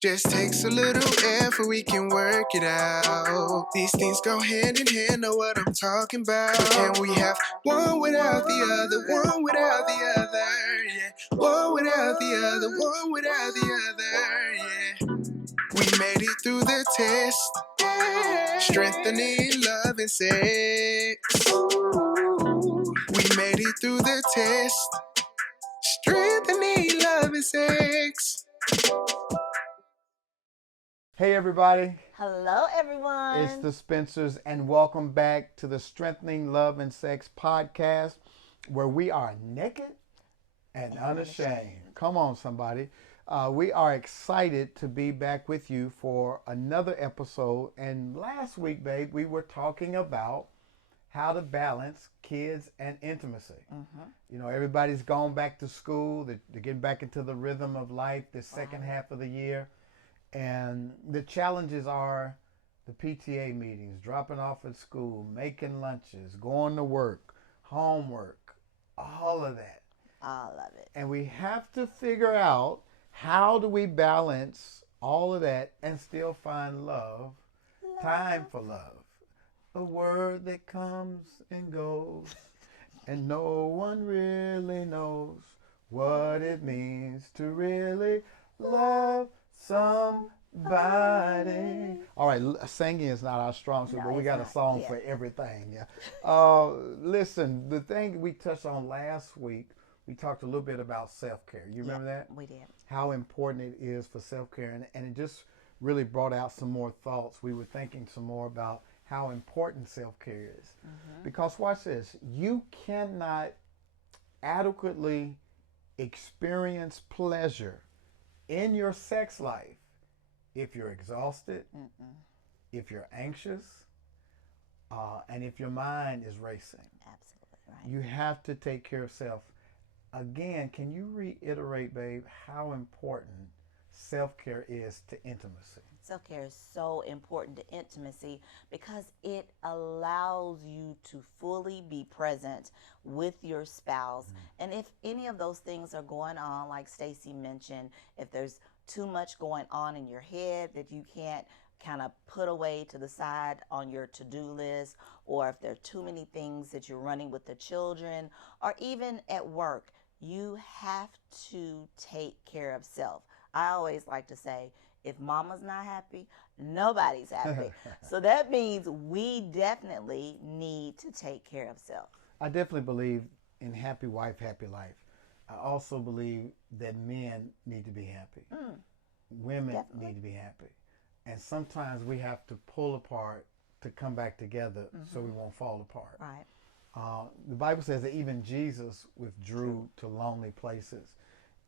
Just takes a little effort, we can work it out. These things go hand in hand, know what I'm talking about. Can we have one without the other, one without the other, yeah. One without the other, one without the other, yeah. We made it through the test, yeah. Strengthening love and sex. We made it through the test, strengthening love and sex. Hey everybody, Hello, everyone. it's the Spencers, and welcome back to the Strengthening Love and Sex podcast, where we are naked and unashamed. Come on, somebody. We are excited to be back with you for another episode. And last week, babe, we were talking about how to balance kids and intimacy. You know, everybody's gone back to school, they're getting back into the rhythm of life this second half of the year. And the challenges are the PTA meetings, dropping off at school, making lunches, going to work, homework, all of that. All of it. And we have to figure out, how do we balance all of that and still find love, time for love. A word that comes and goes, and no one really knows what it means to really love somebody. All right, singing is not our strong suit, but we got a song for everything. Yeah. Listen, the thing we touched on last week, we talked a little bit about self-care. You remember that? We did. How important it is for self-care, and it just really brought out some more thoughts. We were thinking some more about how important self-care is. Because watch this, you cannot adequately experience pleasure in your sex life if you're exhausted, if you're anxious, and if your mind is racing. Absolutely right. You have to take care of self. Again, can you reiterate, babe, how important self-care is to intimacy? Self-care is so important to intimacy because it allows you to fully be present with your spouse. And if any of those things are going on, like Stacy mentioned, if there's too much going on in your head that you can't kind of put away to the side on your to-do list, or if there are too many things that you're running with the children, or even at work, you have to take care of self. I always like to say, if mama's not happy, nobody's happy. So that means we definitely need to take care of self. I definitely believe in happy wife, happy life. I also believe that men need to be happy. Women need to be happy. And sometimes we have to pull apart to come back together so we won't fall apart. Right. The Bible says that even Jesus withdrew to lonely places.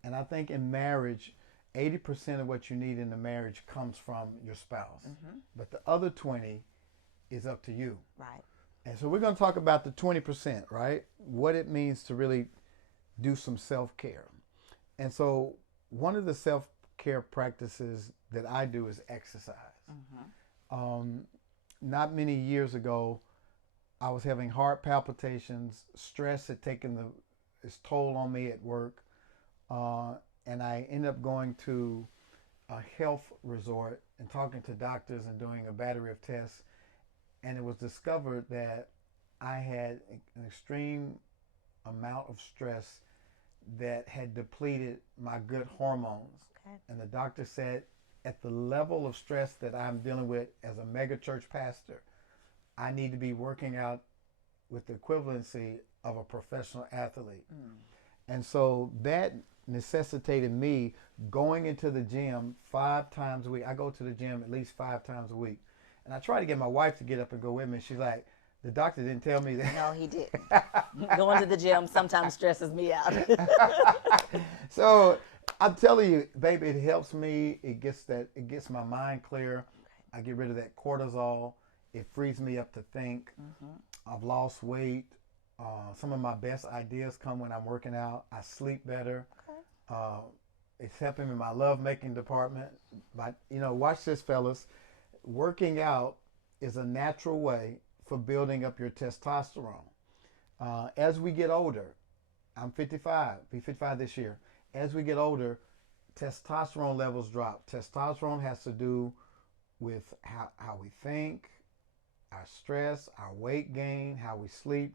And I think in marriage, 80% of what you need in the marriage comes from your spouse. But the other 20 is up to you. Right. And so we're going to talk about the 20%, right? What it means to really do some self-care. And so one of the self-care practices that I do is exercise. Not many years ago, I was having heart palpitations. Stress had taken its toll on me at work. And I ended up going to a health resort and talking to doctors and doing a battery of tests. And it was discovered that I had an extreme amount of stress that had depleted my good hormones. Okay. And the doctor said, at the level of stress that I'm dealing with as a mega church pastor, I need to be working out with the equivalency of a professional athlete. And so that necessitated me going into the gym 5 times a week. I go to the gym at least 5 times a week. And I try to get my wife to get up and go with me. She's like, the doctor didn't tell me that. No, he didn't. Going to the gym sometimes stresses me out. So I'm telling you, baby, it helps me. It gets my mind clear. I get rid of that cortisol. It frees me up to think. I've lost weight. Some of my best ideas come when I'm working out. I sleep better. It's helping in my love-making department. But, watch this, fellas. Working out is a natural way for building up your testosterone. As we get older, I'm 55, be 55 this year. As we get older, testosterone levels drop. Testosterone has to do with how we think, our stress, our weight gain, how we sleep,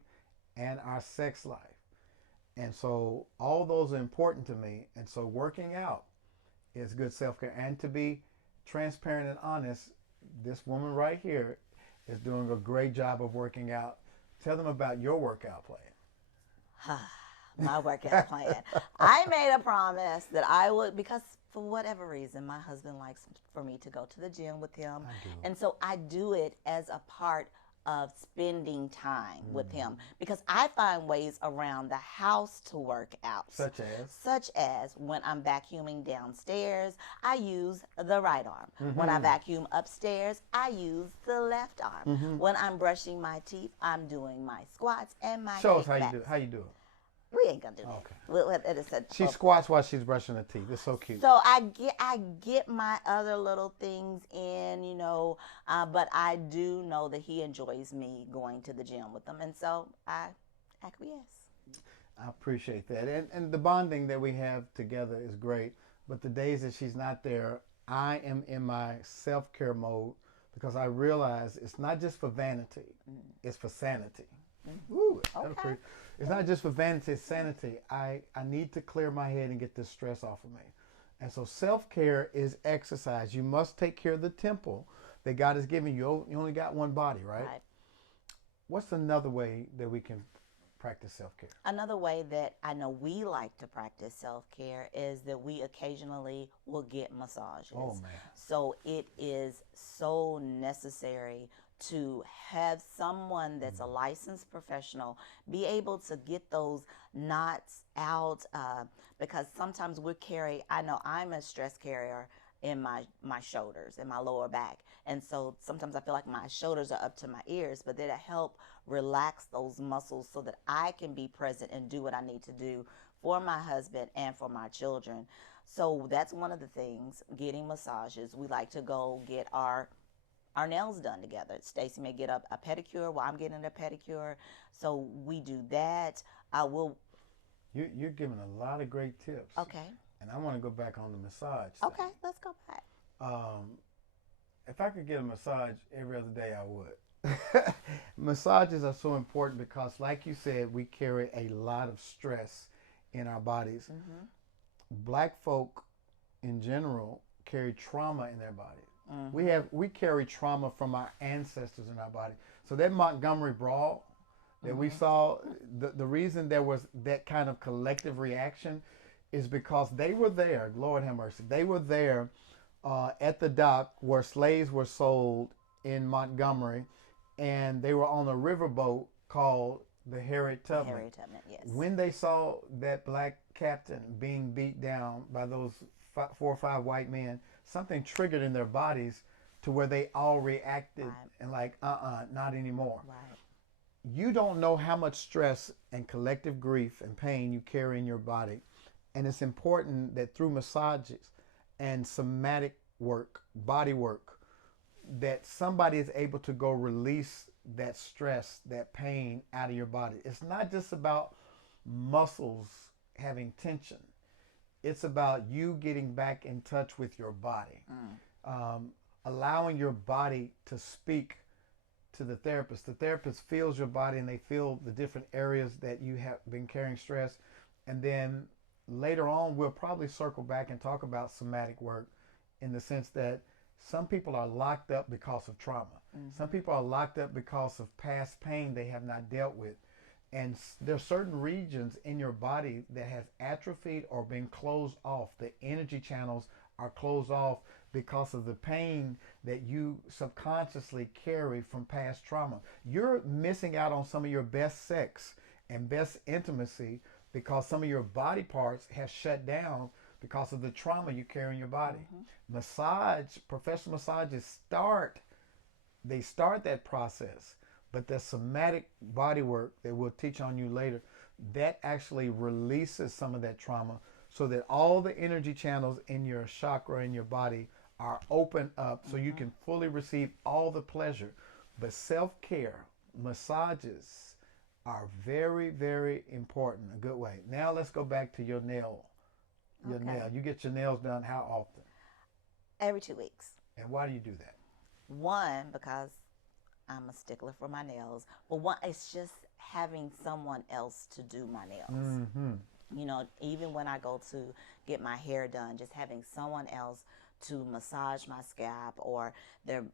and our sex life. And so all those are important to me. And so working out is good self-care. And to be transparent and honest, this woman right here is doing a great job of working out. Tell them about your workout plan. My workout plan. I made a promise that I would, because for whatever reason, my husband likes for me to go to the gym with him. And so I do it as a part of spending time with him, because I find ways around the house to work out. Such as when I'm vacuuming downstairs, I use the right arm. When I vacuum upstairs, I use the left arm. When I'm brushing my teeth, I'm doing my squats and my Show us how you do it. We ain't gonna do that. Okay. She squats while she's brushing her teeth. It's so cute. So I get my other little things in, but I do know that he enjoys me going to the gym with him, and so I acquiesce. I appreciate that, and the bonding that we have together is great. But the days that she's not there, I am in my self-care mode, because I realize it's not just for vanity; it's for sanity. Ooh, okay. It's not just for vanity, it's sanity. I need to clear my head and get this stress off of me. And so self-care is exercise. You must take care of the temple that God has given you. You only got one body, right? What's another way that we can practice self-care? Another way that I know we like to practice self-care is that we occasionally will get massages. Oh, man. So it is so necessary to have someone that's a licensed professional be able to get those knots out, because sometimes I know I'm a stress carrier in my shoulders and my lower back, and so sometimes I feel like my shoulders are up to my ears, but that'll help relax those muscles so that I can be present and do what I need to do for my husband and for my children. So that's one of the things, getting massages. We like to go get our nails done together. Stacy may get a pedicure while I'm getting a pedicure. So we do that. You're giving a lot of great tips. Okay. And I want to go back on the massage thing. Okay, let's go back. If I could get a massage every other day, I would. Massages are so important because, like you said, we carry a lot of stress in our bodies. Black folk in general carry trauma in their bodies. We carry trauma from our ancestors in our body. So that Montgomery brawl that we saw, the reason there was that kind of collective reaction is because they were there. Lord have mercy. They were there at the dock where slaves were sold in Montgomery, and they were on a riverboat called the Harriet Tubman. Harriet Tubman, yes. When they saw that black captain being beat down by those 4 or 5 white men, something triggered in their bodies to where they all reacted and like, not anymore. You don't know how much stress and collective grief and pain you carry in your body. And it's important that through massages and somatic work, body work, that somebody is able to go release that stress, that pain out of your body. It's not just about muscles having tension. It's about you getting back in touch with your body, allowing your body to speak to the therapist. The therapist feels your body and they feel the different areas that you have been carrying stress. And then later on, we'll probably circle back and talk about somatic work in the sense that some people are locked up because of trauma. Some people are locked up because of past pain they have not dealt with. And there are certain regions in your body that has atrophied or been closed off. The energy channels are closed off because of the pain that you subconsciously carry from past trauma. You're missing out on some of your best sex and best intimacy because some of your body parts have shut down because of the trauma you carry in your body. Professional massages start that process. But the somatic body work that we'll teach on you later, that actually releases some of that trauma so that all the energy channels in your chakra in your body are open up so you can fully receive all the pleasure. But self-care, massages are very, very important, a good way. Now let's go back to your nail Your nail. You get your nails done how often? Every 2 weeks. And why do you do that? One, because I'm a stickler for my nails, but one, it's just having someone else to do my nails. Mm-hmm. You know, even when I go to get my hair done, just having someone else to massage my scalp, or they're,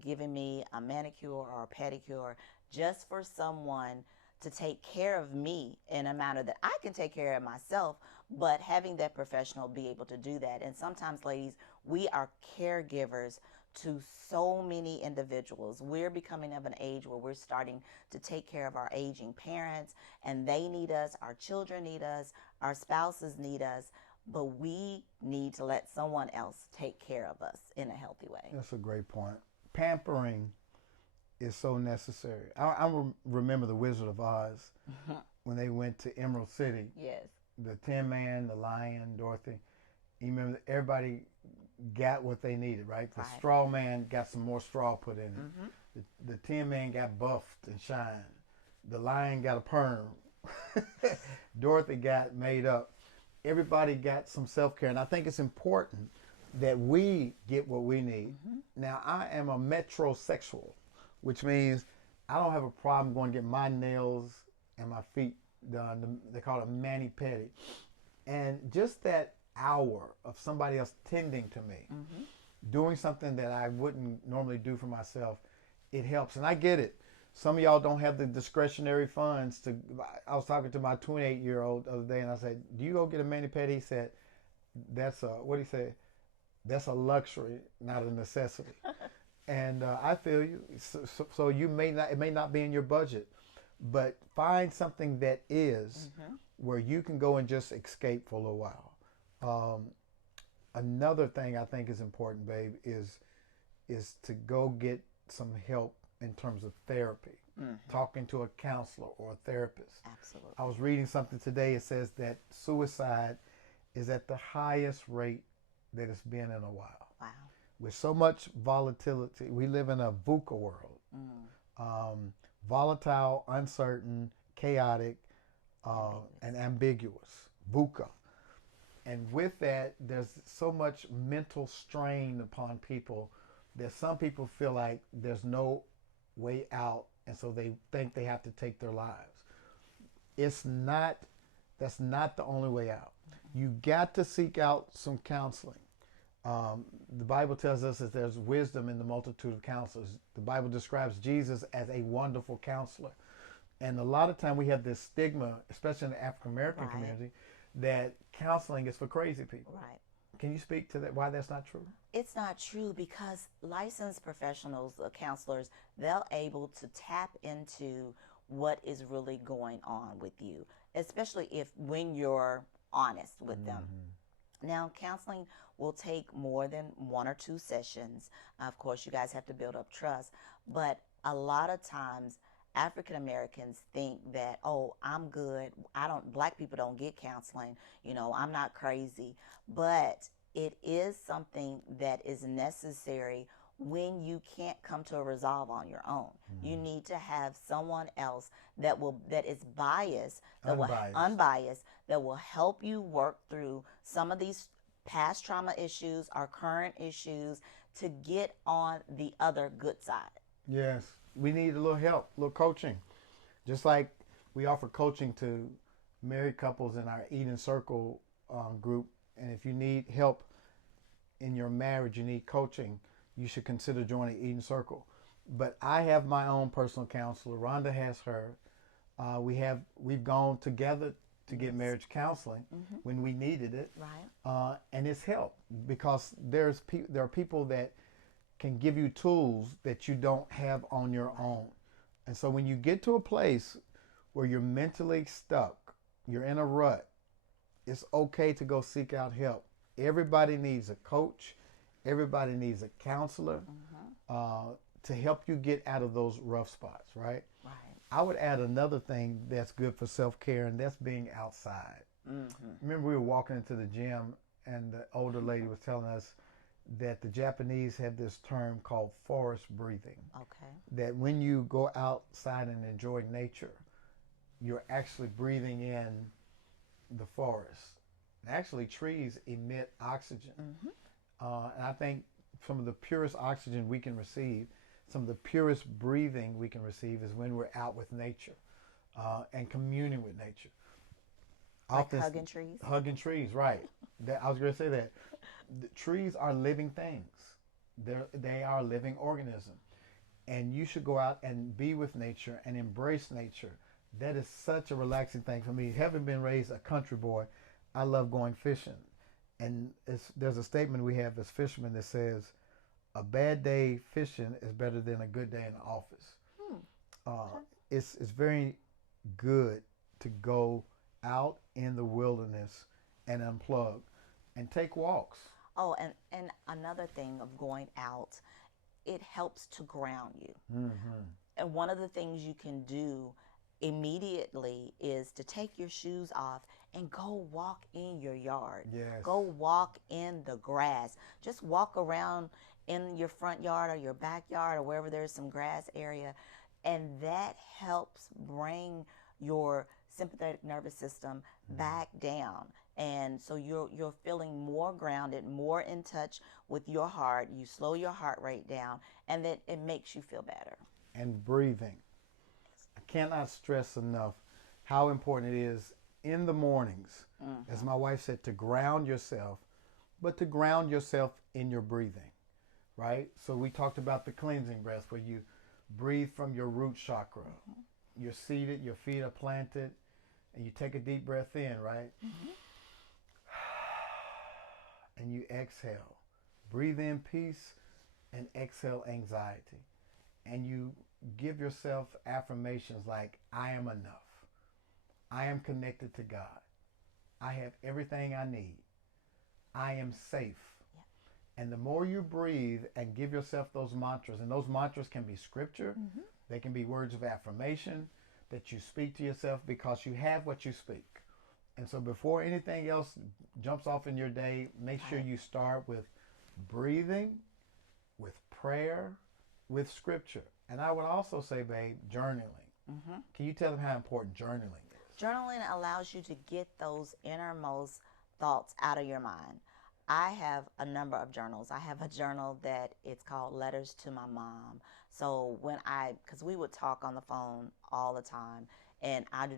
giving me a manicure or a pedicure, just for someone to take care of me in a manner that I can take care of myself, but having that professional be able to do that. And sometimes, ladies, we are caregivers to so many individuals. We're becoming of an age where we're starting to take care of our aging parents, and they need us, our children need us, our spouses need us, but we need to let someone else take care of us in a healthy way. That's a great point. Pampering is so necessary. I remember the Wizard of Oz when they went to Emerald City. Yes. The Tin Man, the Lion, Dorothy. You remember everybody got what they needed, right? The straw man got some more straw put in it. The Tin Man got buffed and shined. The Lion got a perm. Dorothy got made up. Everybody got some self-care. And I think it's important that we get what we need. Now, I am a metrosexual, which means I don't have a problem going to get my nails and my feet done. They call it mani-pedi. And just that hour of somebody else tending to me, doing something that I wouldn't normally do for myself, it helps. And I get it. Some of y'all don't have the discretionary funds to. I was talking to my 28-year-old the other day, and I said, "Do you go get a mani-pedi?" He said, "That's a what do you say? That's a luxury, not a necessity." And I feel you. So you may not. It may not be in your budget, but find something that is where you can go and just escape for a little while. Another thing I think is important, babe, is to go get some help in terms of therapy, talking to a counselor or a therapist. Absolutely. I was reading something today. It says that suicide is at the highest rate that it's been in a while. Wow. With so much volatility, we live in a VUCA world. Volatile, uncertain, chaotic, and ambiguous. VUCA. And with that, there's so much mental strain upon people that some people feel like there's no way out, and so they think they have to take their lives. That's not the only way out. You got to seek out some counseling. The Bible tells us that there's wisdom in the multitude of counselors. The Bible describes Jesus as a wonderful counselor. And a lot of time we have this stigma, especially in the African American community, that counseling is for crazy people. Right. Can you speak to that? Why that's not true? It's not true, because licensed professionals, counselors, they're able to tap into what is really going on with you, especially when you're honest with them. Now, counseling will take more than 1 or 2 sessions. Of course, you guys have to build up trust, but a lot of times African Americans think that, oh, I'm good. Black people don't get counseling. I'm not crazy. But it is something that is necessary when you can't come to a resolve on your own. You need to have someone else that is unbiased, that will help you work through some of these past trauma issues, our current issues, to get on the other good side. Yes, we need a little help, a little coaching. Just like we offer coaching to married couples in our Eden Circle group. And if you need help in your marriage, you need coaching, you should consider joining Eden Circle. But I have my own personal counselor. Rhonda has her. We've gone together to get marriage counseling when we needed it. Right. And it's helped because there are people that can give you tools that you don't have on your own. And so when you get to a place where you're mentally stuck, you're in a rut, it's okay to go seek out help. Everybody needs a coach. Everybody needs a counselor to help you get out of those rough spots, right? Right. I would add another thing that's good for self-care, and that's being outside. Remember, we were walking into the gym, and the older lady was telling us that the Japanese have this term called forest breathing. Okay. That when you go outside and enjoy nature, you're actually breathing in the forest. Actually, trees emit oxygen. And I think some of the purest oxygen we can receive, some of the purest breathing we can receive is when we're out with nature and communing with nature. Like hugging trees? Hugging trees, right. I was going to say that. The trees are living things. They are a living organism. And you should go out and be with nature and embrace nature. That is such a relaxing thing for me. Having been raised a country boy, I love going fishing. And there's a statement we have as fishermen that says, a bad day fishing is better than a good day in the office. It's very good to go out in the wilderness and unplug and take walks. Oh, and another thing of going out, it helps to ground you. And one of the things you can do immediately is to take your shoes off and go walk in your yard. Yes. Go walk in the grass. Just walk around in your front yard or your backyard or wherever there's some grass area. And that helps bring your sympathetic nervous system back down. And so you're feeling more grounded, more in touch with your heart. You slow your heart rate down, and then it makes you feel better. And breathing. I cannot stress enough how important it is in the mornings, as my wife said, to ground yourself, but to ground yourself in your breathing, right? So we talked about the cleansing breath where you breathe from your root chakra. You're seated, your feet are planted, and you take a deep breath in, right? And you exhale. Breathe in peace and exhale anxiety. And you give yourself affirmations like, I am enough. I am connected to God. I have everything I need. I am safe. Yeah. And the more you breathe and give yourself those mantras, and those mantras can be scripture, they can be words of affirmation that you speak to yourself because you have what you speak. And so before anything else jumps off in your day, make sure you start with breathing, with prayer, with scripture. And I would also say, babe, journaling. Can you tell them how important journaling is? Journaling allows you to get those innermost thoughts out of your mind. I have a number of journals. I have a journal that it's called Letters to My Mom. So because we would talk on the phone all the time, and I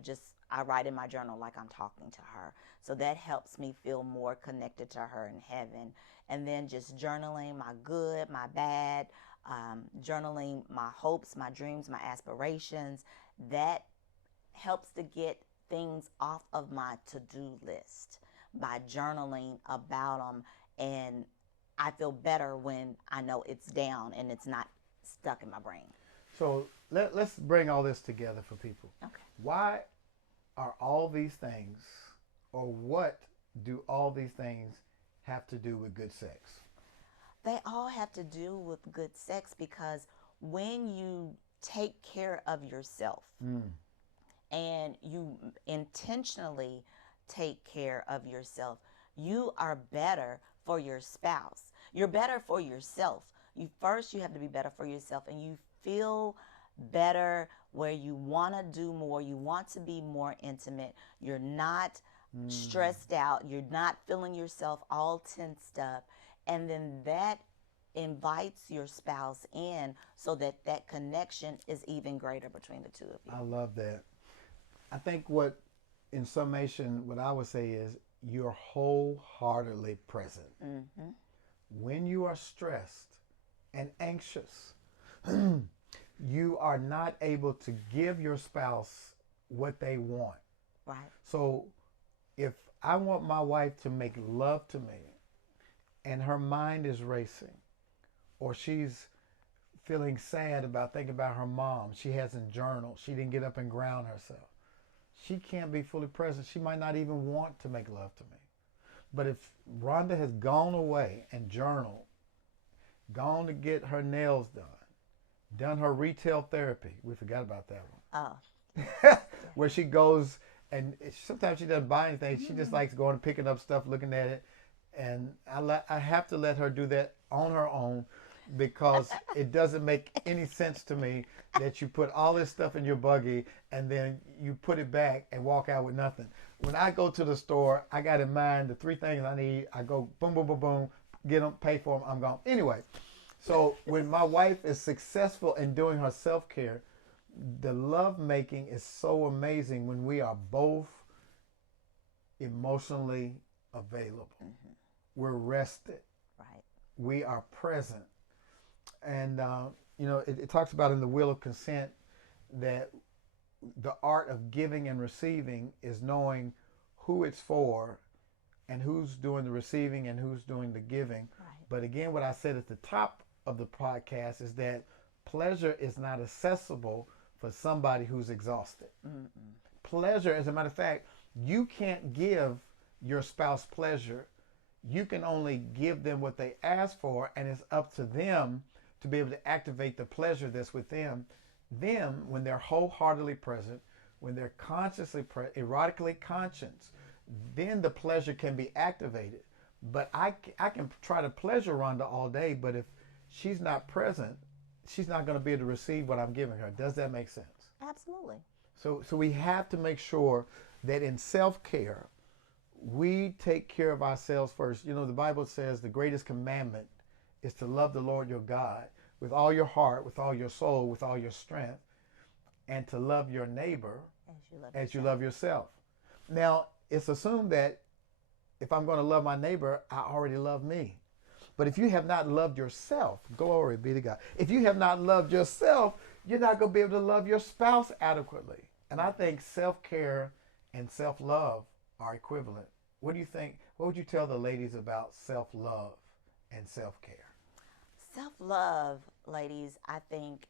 write in my journal like I'm talking to her. So that helps me feel more connected to her in heaven. And then just journaling my good, my bad, journaling my hopes, my dreams, my aspirations. That helps to get things off of my to-do list by journaling about them. And I feel better when I know it's down and it's not stuck in my brain. So let's bring all this together for people. Okay. Why are all these things, or what do all these things have to do with good sex? They all have to do with good sex because when you take care of yourself and you intentionally take care of yourself, you are better for your spouse. You're better for yourself. You have to be better for yourself, and you feel better where you want to do more. You want to be more intimate. You're not stressed out. You're not feeling yourself all tensed up. And then that invites your spouse in so that that connection is even greater between the two of you. I love that. I think in summation, what I would say is you're wholeheartedly present. When you are stressed and anxious, you are not able to give your spouse what they want. Right. So if I want my wife to make love to me and her mind is racing, or she's feeling sad about thinking about her mom, she hasn't journaled, she didn't get up and ground herself, she can't be fully present. She might not even want to make love to me. But if Rhonda has gone away and journaled, gone to get her nails done her retail therapy, we forgot about that one. Where she goes and sometimes she doesn't buy anything. She just likes going and picking up stuff, looking at it. And I have to let her do that on her own. because it doesn't make any sense to me that you put all this stuff in your buggy and then you put it back and walk out with nothing. When I go to the store, I got in mind the three things I need. I go boom, boom, boom, boom, get them, pay for them, I'm gone. Anyway, so when my wife is successful in doing her self-care, the love making is so amazing when we are both emotionally available. Mm-hmm. We're rested. Right. We are present. And, it talks about in the Wheel of Consent that the art of giving and receiving is knowing who it's for and who's doing the receiving and who's doing the giving. Right. But again, what I said at the top of the podcast is that pleasure is not accessible for somebody who's exhausted. Mm-mm. Pleasure, as a matter of fact, you can't give your spouse pleasure. You can only give them what they ask for, and it's up to them to be able to activate the pleasure that's within them when they're wholeheartedly present, when they're consciously, erotically conscious. Then the pleasure can be activated. But I can try to pleasure Rhonda all day, but if she's not present, she's not going to be able to receive what I'm giving her. Does that make sense? Absolutely. So we have to make sure that in self-care, we take care of ourselves first. The Bible says the greatest commandment is to love the Lord your God with all your heart, with all your soul, with all your strength, and to love your neighbor as you love yourself. Now, it's assumed that if I'm going to love my neighbor, I already love me. But if you have not loved yourself, glory be to God. If you have not loved yourself, you're not going to be able to love your spouse adequately. And I think self-care and self-love are equivalent. What do you think? What would you tell the ladies about self-love and self-care? Self-love, ladies, I think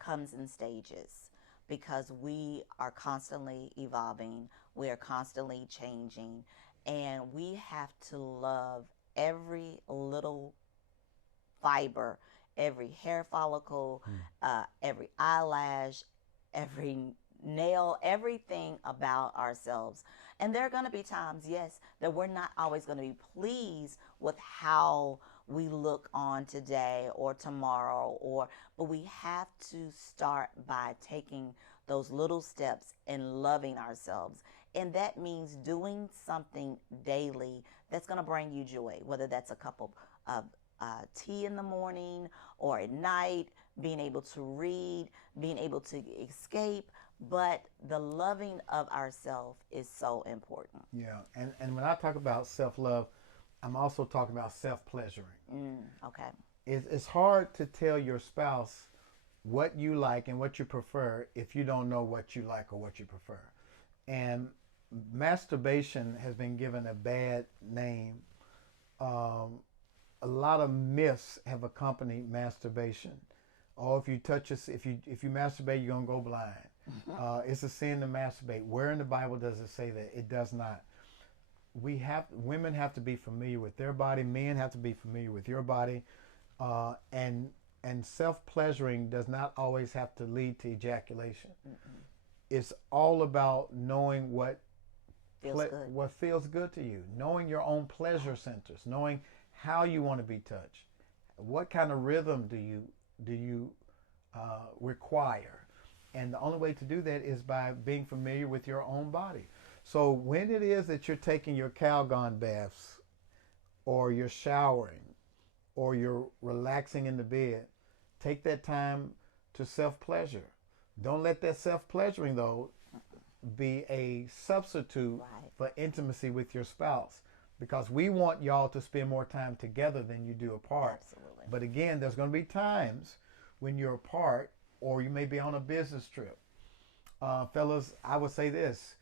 comes in stages because we are constantly evolving. We are constantly changing. And we have to love every little fiber, every hair follicle, every eyelash, every nail, everything about ourselves. And there are going to be times, yes, that we're not always going to be pleased with how we look on today or tomorrow, but we have to start by taking those little steps in loving ourselves. And that means doing something daily that's going to bring you joy, whether that's a cup of tea in the morning or at night, being able to read, being able to escape. But the loving of ourselves is so important. Yeah, and when I talk about self-love, I'm also talking about self-pleasuring. Okay. It's hard to tell your spouse what you like and what you prefer if you don't know what you like or what you prefer. And masturbation has been given a bad name. A lot of myths have accompanied masturbation. Oh, if you masturbate, you're gonna go blind. It's a sin to masturbate. Where in the Bible does it say that? It does not. Women have to be familiar with their body. Men have to be familiar with your body, and self-pleasuring does not always have to lead to ejaculation. Mm-mm. It's all about knowing what feels good to you, knowing your own pleasure centers, knowing how you want to be touched, what kind of rhythm do you require, and the only way to do that is by being familiar with your own body. So when it is that you're taking your Calgon baths, or you're showering, or you're relaxing in the bed, take that time to self-pleasure. Don't let that self-pleasuring, though, be a substitute for intimacy with your spouse, because we want y'all to spend more time together than you do apart. Absolutely. But again, there's going to be times when you're apart, or you may be on a business trip. Fellas, I would say this.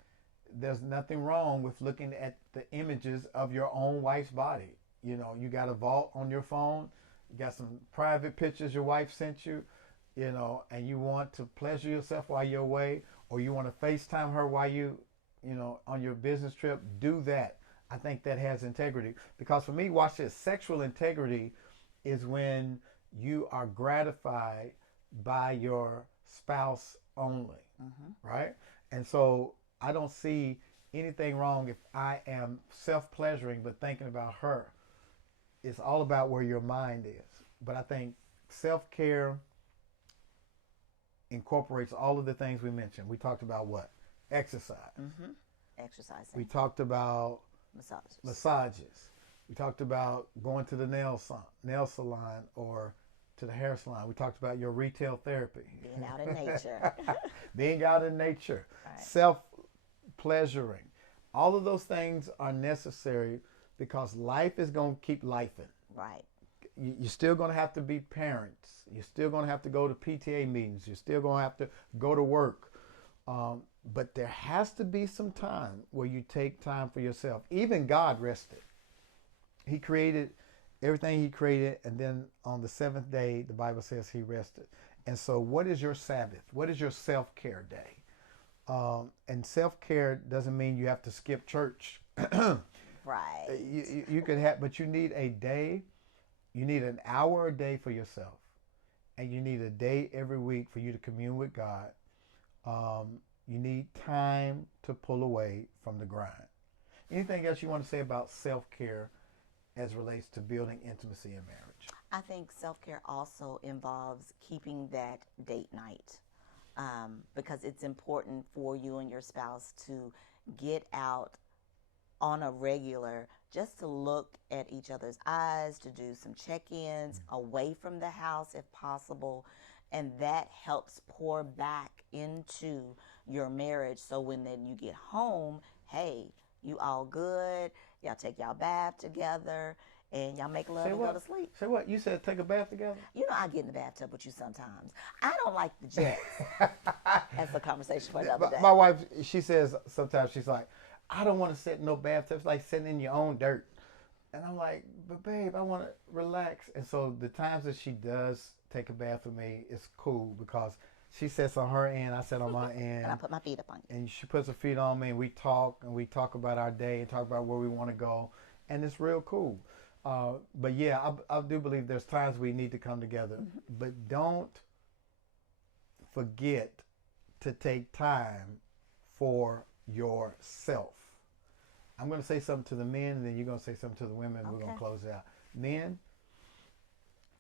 There's nothing wrong with looking at the images of your own wife's body. You got a vault on your phone, you got some private pictures your wife sent you, and you want to pleasure yourself while you're away, or you want to FaceTime her while on your business trip, do that. I think that has integrity. Because for me, watch this, sexual integrity is when you are gratified by your spouse only, right? And so I don't see anything wrong if I am self-pleasuring but thinking about her. It's all about where your mind is. But I think self-care incorporates all of the things we mentioned. We talked about what? Exercise. Exercising. We talked about massages. We talked about going to the nail salon or to the hair salon. We talked about your retail therapy. Being out in nature. Being out in nature. Right. Self-pleasuring. All of those things are necessary because life is going to keep lifing. Right. You're still going to have to be parents. You're still going to have to go to PTA meetings. You're still going to have to go to work. But there has to be some time where you take time for yourself. Even God rested. He created everything he created, and then on the seventh day, the Bible says he rested. And so what is your Sabbath? What is your self-care day? And self-care doesn't mean you have to skip church. Right. You could have, but you need a day. You need an hour a day for yourself, and you need a day every week for you to commune with God. You need time to pull away from the grind. Anything else you want to say about self-care as it relates to building intimacy in marriage? I think self-care also involves keeping that date night, because it's important for you and your spouse to get out on a regular, just to look at each other's eyes, to do some check-ins away from the house if possible. And that helps pour back into your marriage. So when then you get home, hey, you all good. Y'all take y'all bath together and y'all make love and go to sleep. Say what? You said take a bath together? You know I get in the bathtub with you sometimes. I don't like the jets. That's a conversation for another day. My wife, she says sometimes, she's like, I don't want to sit in no bathtub. It's like sitting in your own dirt. And I'm like, but babe, I want to relax. And so the times that she does take a bath with me, it's cool because she sits on her end, I sit on my end. And I put my feet up on you. And she puts her feet on me, and we talk about our day and talk about where we want to go. And it's real cool. But yeah, I do believe there's times we need to come together. But don't forget to take time for yourself. I'm going to say something to the men, and then you're going to say something to the women, and we're going to close it out. Men,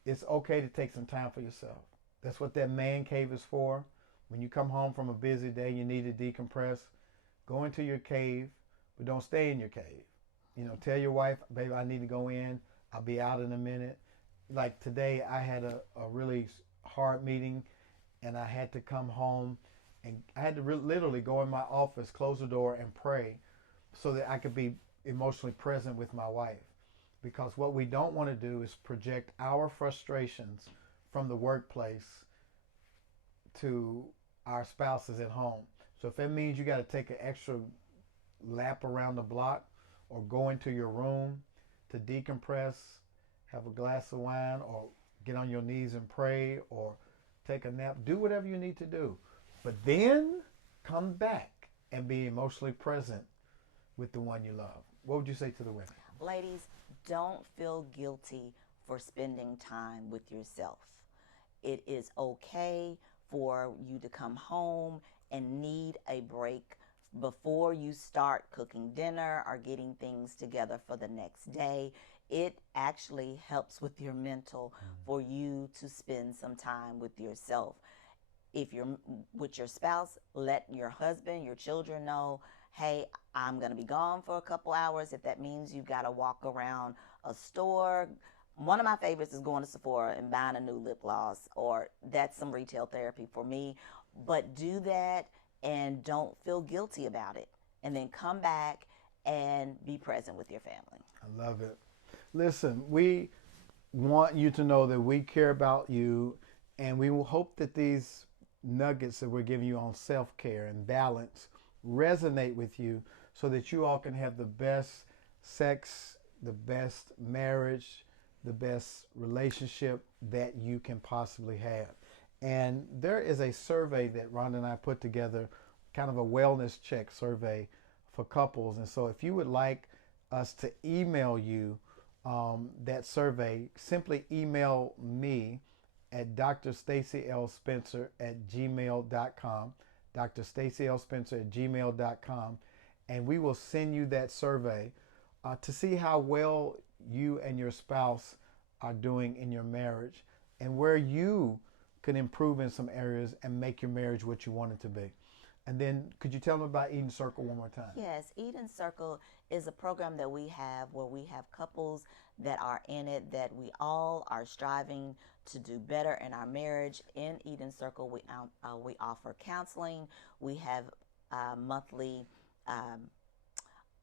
it's okay to take some time for yourself. That's what that man cave is for. When you come home from a busy day, you need to decompress. Go into your cave, but don't stay in your cave. You know, tell your wife, baby, I need to go in. I'll be out in a minute. Like today, I had a really hard meeting, and I had to come home, and I had to literally go in my office, close the door, and pray so that I could be emotionally present with my wife. Because what we don't want to do is project our frustrations from the workplace to our spouses at home. So if that means you got to take an extra lap around the block or go into your room to decompress, have a glass of wine, or get on your knees and pray, or take a nap, do whatever you need to do. But then come back and be emotionally present with the one you love. What would you say to the women? Ladies, don't feel guilty for spending time with yourself. It is okay for you to come home and need a break before you start cooking dinner or getting things together for the next day. It actually helps with your mental for you to spend some time with yourself. If you're with your spouse, let your husband, your children know, hey, I'm going to be gone for a couple hours. If that means you've got to walk around a store. One of my favorites is going to Sephora and buying a new lip gloss, or that's some retail therapy for me. But do that and don't feel guilty about it. And then come back and be present with your family. I love it. Listen, we want you to know that we care about you, and we will hope that these nuggets that we're giving you on self-care and balance resonate with you so that you all can have the best sex, the best marriage, the best relationship that you can possibly have. And there is a survey that Rhonda and I put together, kind of a wellness check survey for couples. And so if you would like us to email you that survey, simply email me at drstacylspencer@gmail.com, drstacylspencer@gmail.com, and we will send you that survey to see how well you and your spouse are doing in your marriage. and where you can improve in some areas and make your marriage what you want it to be. And then could you tell them about Eden Circle one more time? Yes, Eden Circle is a program that we have where we have couples that are in it, that we all are striving to do better in our marriage. In Eden Circle, we offer counseling. We have monthly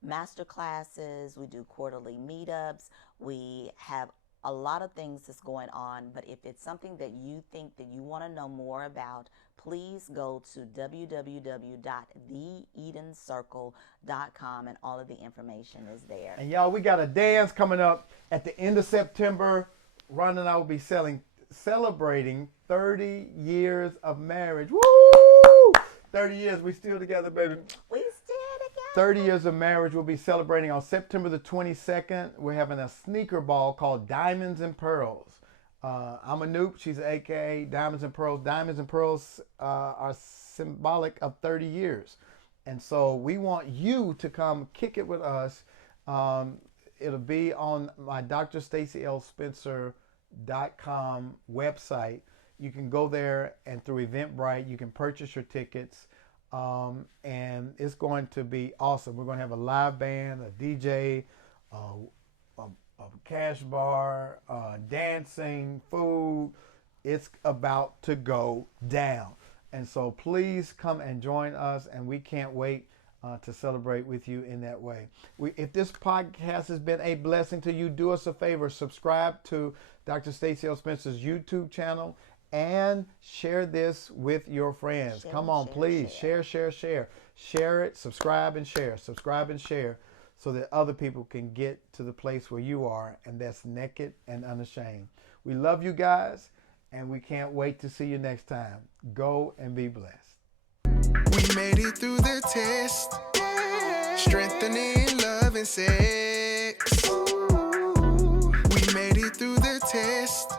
master classes. We do quarterly meetups. We have a lot of things that's going on, but if it's something that you think that you want to know more about, please go to www.theedencircle.com, and all of the information is there. And y'all, we got a dance coming up at the end of September. Ron and I will be celebrating 30 years of marriage. Woo! 30 years, we still together, baby. We still together. 30 years of marriage we'll be celebrating on September the 22nd. We're having a sneaker ball called Diamonds and Pearls. I'm a noob. She's an AKA Diamonds and Pearls. Diamonds and Pearls are symbolic of 30 years. And so we want you to come kick it with us. It'll be on my Dr. Stacy L. Spencer.com website. You can go there, and through Eventbrite, you can purchase your tickets. And it's going to be awesome. We're going to have a live band, a DJ, a cash bar, dancing, food. It's about to go down. And so please come and join us, and we can't wait to celebrate with you in that way. If this podcast has been a blessing to you, do us a favor, subscribe to Dr. Stacy L. Spencer's YouTube channel, and share this with your friends. Come on, please. Share. Share it, subscribe and share. Subscribe and share so that other people can get to the place where you are, and that's naked and unashamed. We love you guys, and we can't wait to see you next time. Go and be blessed. We made it through the test, strengthening love and sex. We made it through the test.